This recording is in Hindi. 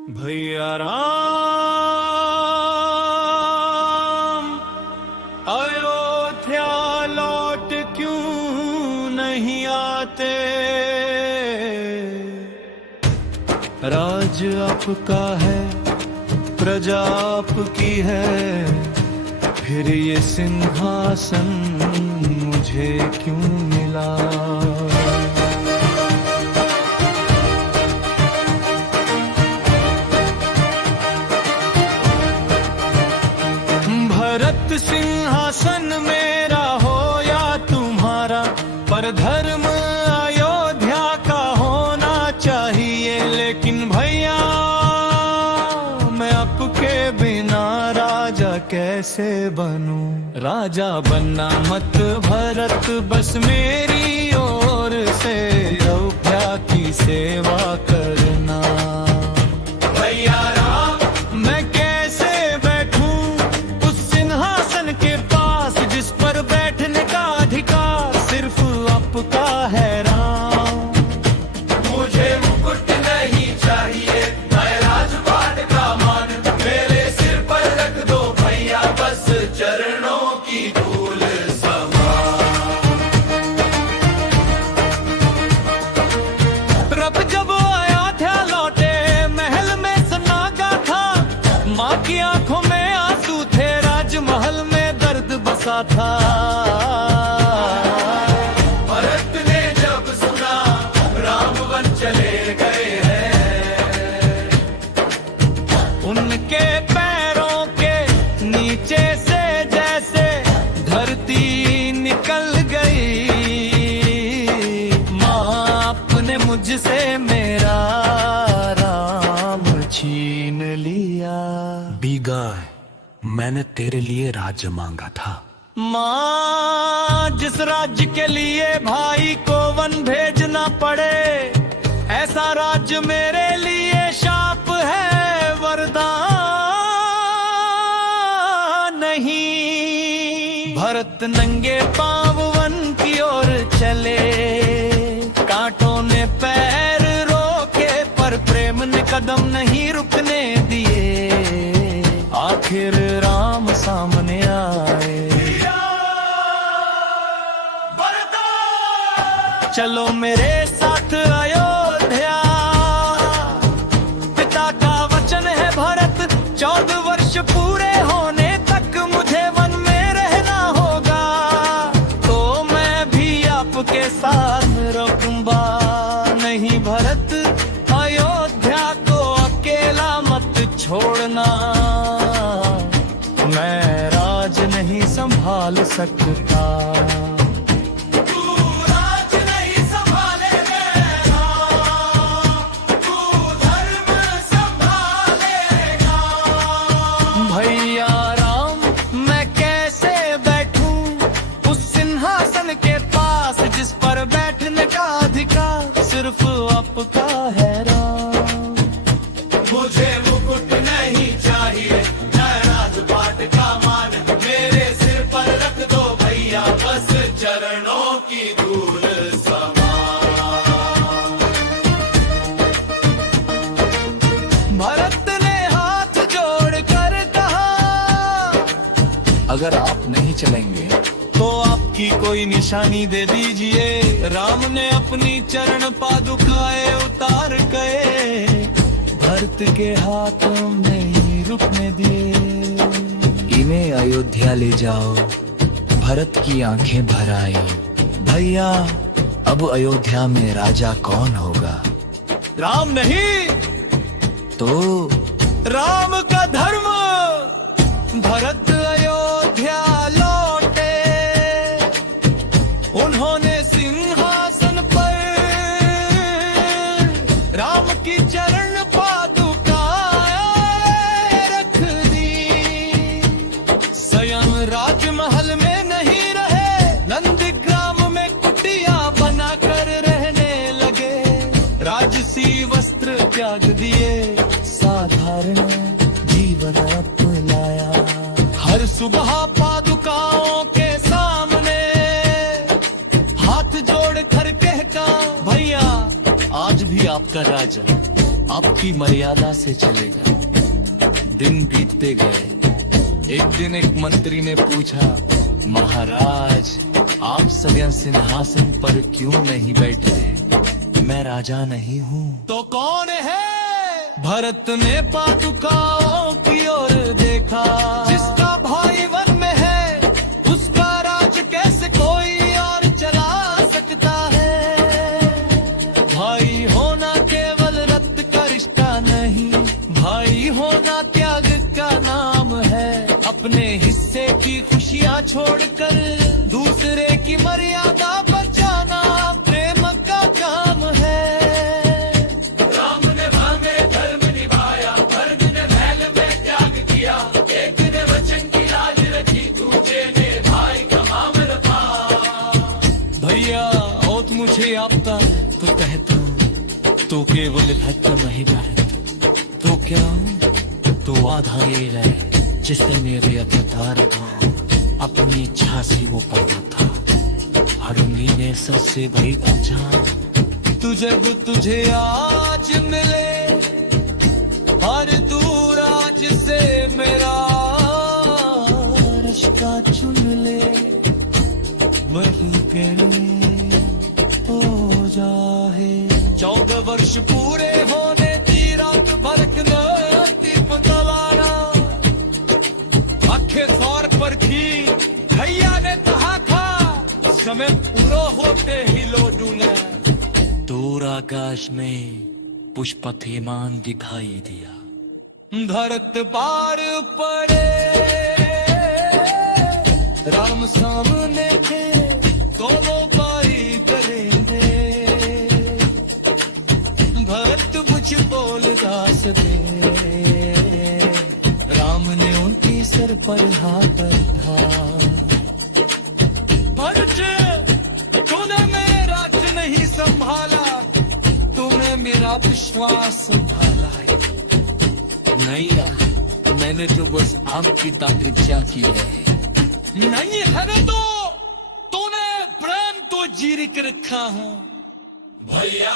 भैया राम अयोध्या लौट क्यों नहीं आते। राज आपका है, प्रजा आपकी है, फिर ये सिंहासन मुझे क्यों मिला। भरत सिंहासन मेरा हो या तुम्हारा, पर धर्म अयोध्या का होना चाहिए। लेकिन भैया मैं आपके बिना राजा कैसे बनूं। राजा बनना मत भरत, बस मेरी ओर से अयोध्या की सेवा करना। भैया राम मैं कैसे बैठूं उस सिंहासन के पास, जिस पर बैठने का अधिकार सिर्फ आपका है राम। मुझे मुकुट नहीं चाहिए, मैं राजपाट का मान मेरे सिर पर रख दो भैया, बस चरणों की धूल समान। रब जब अयोध्या लौटे महल में सन्नाटा था, माँ की आंखों में आंसू थे, राजमहल में दर्द बसा था। भरत ने जब सुना राम वन चले गए हैं, उनके पैरों के नीचे से जैसे धरती निकल गई। माँ आपने मुझसे मेरा राम छीन लिया। बीगा मैंने तेरे लिए राज्य मांगा था। माँ जिस राज्य के लिए भाई को वन भेजना पड़े, ऐसा राज्य मेरे लिए शाप है, वरदान नहीं। भरत नंगे पांव वन की ओर चले, कांटों ने पैर रोके पर प्रेम ने कदम नहीं रुकने दिए। आखिर राम सामने आए। चलो मेरे साथ अयोध्या, पिता का वचन है भरत, 14 वर्ष पूरे होने तक मुझे वन में रहना होगा। तो मैं भी आपके साथ रहूंगा। नहीं भरत अयोध्या को अकेला मत छोड़ना, मैं राज नहीं संभाल सकता। भैया राम मैं कैसे बैठूं उस सिंहासन के पास, जिस पर बैठने का अधिकार सिर्फ आपका है राम। मुझे मुकुट नहीं चाहिए, मैं राजपाट का मान मेरे सिर पर रख दो भैया, बस चरणों की धूल समान। भरत ने हाथ जोड़कर कहा, अगर आप नहीं चलेंगे तो आपकी कोई निशानी दे दीजिए। राम ने अपनी चरण पादुकाएं उतार गए, भरत के हाथों नहीं रुकने दिए। इन्हें अयोध्या ले जाओ। भरत की आंखें भर आई। भैया अब अयोध्या में राजा कौन होगा? राम नहीं तो राम का धर्म। भरत अयोध्या लौटे, उन्होंने सिंहासन पर राम की चरण पादुकाएं रख दी। स्वयं राजमहल में नहीं रहे, नंदीग्राम में कुटिया बनाकर रहने लगे। राजसी वस्त्र त्याग दिए, साधारण जीवन अपनाया। हर सुबह पादुकाओं के सामने हाथ जोड़ कर कहता, भैया आज भी आपका राजा आपकी मर्यादा से चलेगा। दिन बीतते गए, एक दिन एक मंत्री ने पूछा, महाराज आप सदैव सिंहासन पर क्यों नहीं बैठते? मैं राजा नहीं हूँ। तो कौन है? भरत ने पादुकाओं की ओर देखा, जिसका भाई वन में है उसका राज कैसे कोई और चला सकता है। भाई होना केवल रक्त का रिश्ता नहीं, भाई होना त्याग का नाम है। अपने हिस्से की खुशियाँ छोड़कर दूसरे की मर्यादा बचाना प्रेम का काम है। राम ने मांगे धर्म निभाया, भरत ने महल में त्याग किया, एक ने वचन की लाज रखी, दूसरे ने भाई का माम रखा। भैया और मुझे आपका तो कहता हूँ, तो केवल भक्त नहीं भरत, तो क्या तो आधा ये रहे जिसने मेरे अत्याचार था, अपनी इच्छा से वो पढ़ा था। हरुणी ने सबसे वही पूछा, तुझे तुझे आज मिले हर दूर आज से मेरा रिश्ता चुन ले, वही कहने हो जाए। 14 वर्ष पूरे होने की रात भरत ने दीप जलाया, आंखें तौर पर थी। भैया ने कहा था समय पूरा होते ही लौटूंगा। दूर आकाश में पुष्पतिमान दिखाई दिया, धरत पार पड़े राम सामने थे, दोनों भाई डरे। भरत मुझ बोल दास दे, राम ने उनकी सर पर हाथ रखा। भरत तूने मेरा राज नहीं संभाला, तूने मेरा विश्वास संभाला है। नहीं मैंने तो बस आपकी तात्रिज्ञा की है। नहीं है तो तूने प्रेम तो जीरी के रखा है। भैया